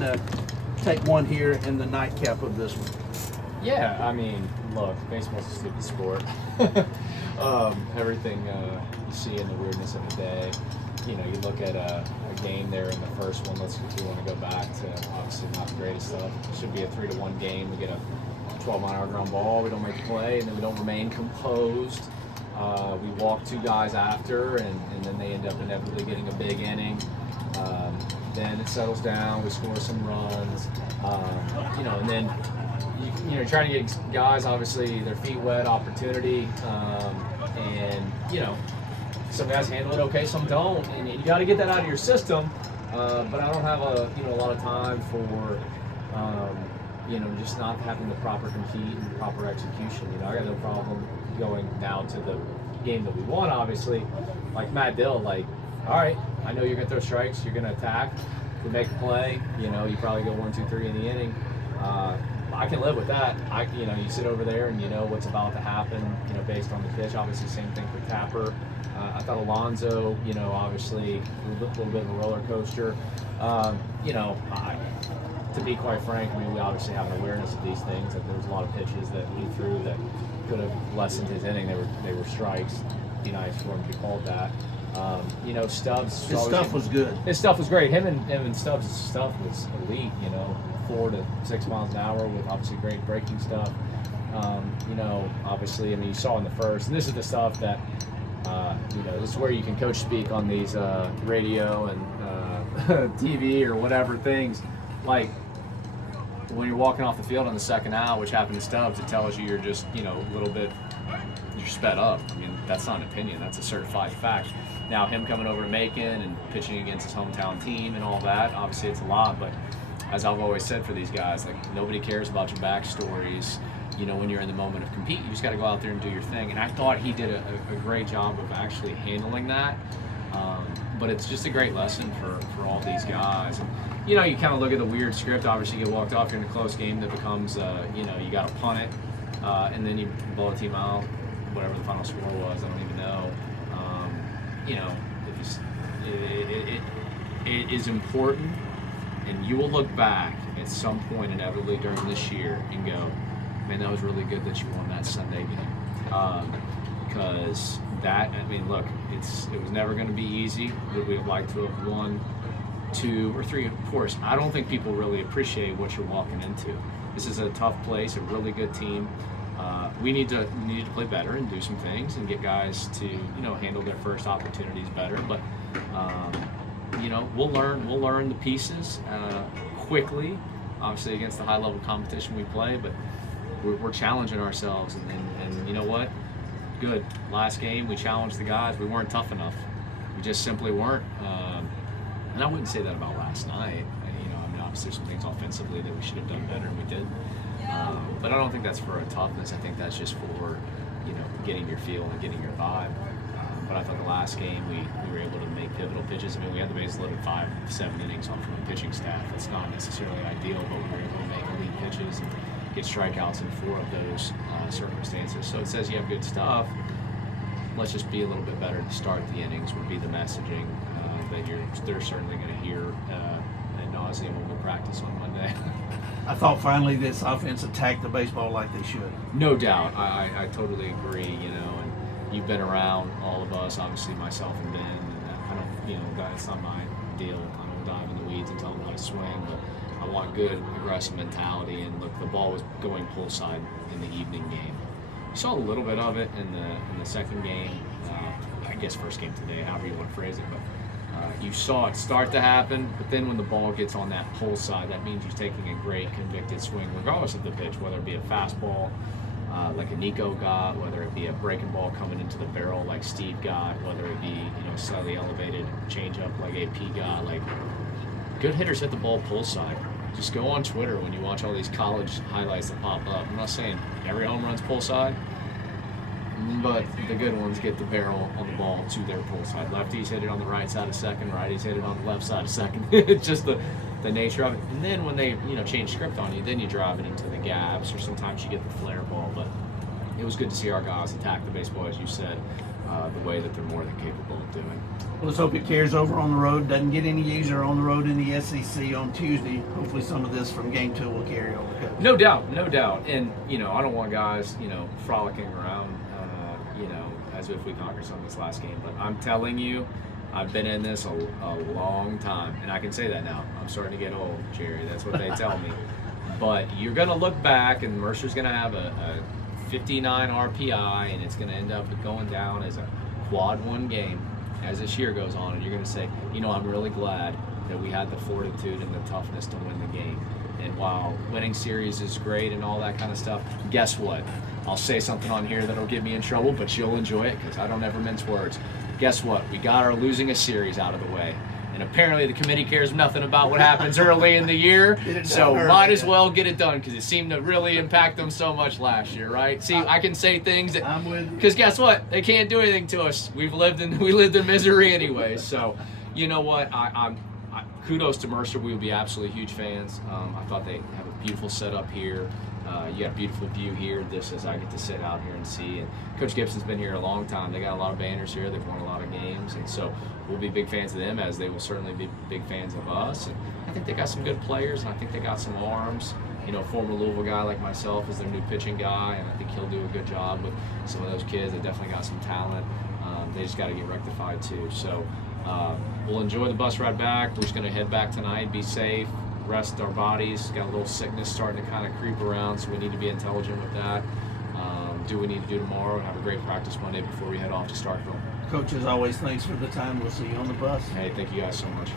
to take one here in the nightcap of this one? Yeah, I mean, look, baseball's a stupid sport. Everything you see in the weirdness of the day. You know, you look at a game there in the first one. If we want to go back to obviously not the greatest stuff. It should be a 3-1 game. We get a 12-mile ground ball. We don't make a play, and then we don't remain composed. We walk 2 guys after, and then they end up inevitably getting a big inning. Then it settles down. We score some runs. You know, and then you know, trying to get guys obviously their feet wet, opportunity, and you know. Some guys handle it okay, some don't, and you got to get that out of your system. But I don't have a lot of time for just not having the proper compete and proper execution. You know, I got no problem going now to the game that we won. Obviously, like Matt Dill, like, all right, I know you're gonna throw strikes, you're gonna attack, we make a play. You know, you probably go 1, 2, 3 in the inning. I can live with that. You sit over there and you know what's about to happen. You know, based on the pitch. Obviously, same thing for Tapper. I thought Alonso, obviously a little bit of a roller coaster. To be quite frank, I mean, we obviously have an awareness of these things. That there was a lot of pitches that he threw that could have lessened his inning. They were strikes. It'd be nice for him to be called that. Stubbs. His stuff was good. His stuff was great. Him and Stubbs' stuff was elite. 4 to 6 miles an hour with obviously great braking stuff. Obviously, I mean, you saw in the first, and this is the stuff that, this is where you can coach speak on these radio and TV or whatever things. Like, when you're walking off the field on the second out, which happened to Stubbs, it tells you you're just, a little bit, you're sped up. I mean, that's not an opinion, that's a certified fact. Now, him coming over to Macon and pitching against his hometown team and all that, obviously it's a lot, but as I've always said for these guys, like, nobody cares about your backstories. When you're in the moment of compete, you just got to go out there and do your thing. And I thought he did a great job of actually handling that. But it's just a great lesson for all these guys. And, you kind of look at the weird script. Obviously, you get walked off. You're in a close game that becomes, you got to punt it. And then you blow a team out, whatever the final score was. I don't even know. It is important. And you will look back at some point inevitably during this year and go, man, that was really good that you won that Sunday game. Because look, it was never going to be easy. Would we have liked to have won 2 or 3? Of course, I don't think people really appreciate what you're walking into. This is a tough place, a really good team. We need to play better and do some things and get guys to handle their first opportunities better. But we'll learn the pieces quickly. Obviously, against the high level competition we play, but we're challenging ourselves, and you know what? Good. Last game, we challenged the guys. We weren't tough enough. We just simply weren't. And I wouldn't say that about last night. Obviously, there's some things offensively that we should have done better, and we did. But I don't think that's for a toughness. I think that's just for getting your feel and getting your vibe. But I thought the last game we were able to make pivotal pitches. I mean, we had the bases loaded 5-7 innings on from the pitching staff. It's not necessarily ideal, but we were able to make elite pitches and get strikeouts in 4 of those circumstances. So it says you have good stuff. Let's just be a little bit better to start the innings would be the messaging that they're certainly going to hear ad nauseum when we practice on Monday. I thought finally this offense attacked the baseball like they should. No doubt. I totally agree, and you've been around all of us, obviously myself and Ben, and I don't, that's not my deal. I don't dive in the weeds and tell them how to swing, but I want good, aggressive mentality. And look, the ball was going pull side in the evening game. You saw a little bit of it in the second game. I guess first game today, however you want to phrase it, but you saw it start to happen. But then when the ball gets on that pull side, that means he's taking a great convicted swing, regardless of the pitch, whether it be a fastball like a Nico got, whether it be a breaking ball coming into the barrel like Steve got, whether it be slightly elevated changeup like AP got. Like, good hitters hit the ball pull side. Just go on Twitter when you watch all these college highlights that pop up. I'm not saying every home run's pull side, but the good ones get the barrel on the ball to their pull side. Lefties hit it on the right side of second, righties hit it on the left side of second. It's just the nature of it. And then when they change script on you, then you drive it into the gaps, or sometimes you get the flare ball. But it was good to see our guys attack the baseball, as you said. the way that they're more than capable of doing. Well, let's hope it carries over on the road. Doesn't get any easier on the road in the SEC on Tuesday. Hopefully some of this from game 2 will carry over. No doubt, no doubt. And, I don't want guys, frolicking around, as if we conquered some of this last game. But I'm telling you, I've been in this a long time. And I can say that now. I'm starting to get old, Jerry. That's what they tell me. But you're going to look back, and Mercer's going to have a 59 RPI, and it's going to end up going down as a quad 1 game as this year goes on. And you're going to say, I'm really glad that we had the fortitude and the toughness to win the game. And while winning series is great and all that kind of stuff, guess what? I'll say something on here that'll get me in trouble, but you'll enjoy it because I don't ever mince words. Guess what? We got our losing a series out of the way. And apparently the committee cares nothing about what happens early in the year, so might as well get it done because it seemed to really impact them so much last year, right? See, I can say things that, I'm with you. because guess what? They can't do anything to us. We lived in misery anyway. So, you know what? I kudos to Mercer. We would be absolutely huge fans. I thought they have a beautiful setup here. You got a beautiful view here, just as I get to sit out here and see. And Coach Gibson's been here a long time. They got a lot of banners here. They've won a lot of games. And so we'll be big fans of them, as they will certainly be big fans of us. And I think they got some good players, and I think they got some arms. Former Louisville guy like myself is their new pitching guy, and I think he'll do a good job with some of those kids. They definitely got some talent. They just got to get rectified too. So we'll enjoy the bus ride back. We're just going to head back tonight, be safe, rest our bodies. Got a little sickness starting to kind of creep around, so we need to be intelligent with that. Do what we need to do tomorrow, and have a great practice Monday before we head off to Starkville. Coach, as always, thanks for the time. We'll see you on the bus. Hey, thank you guys so much.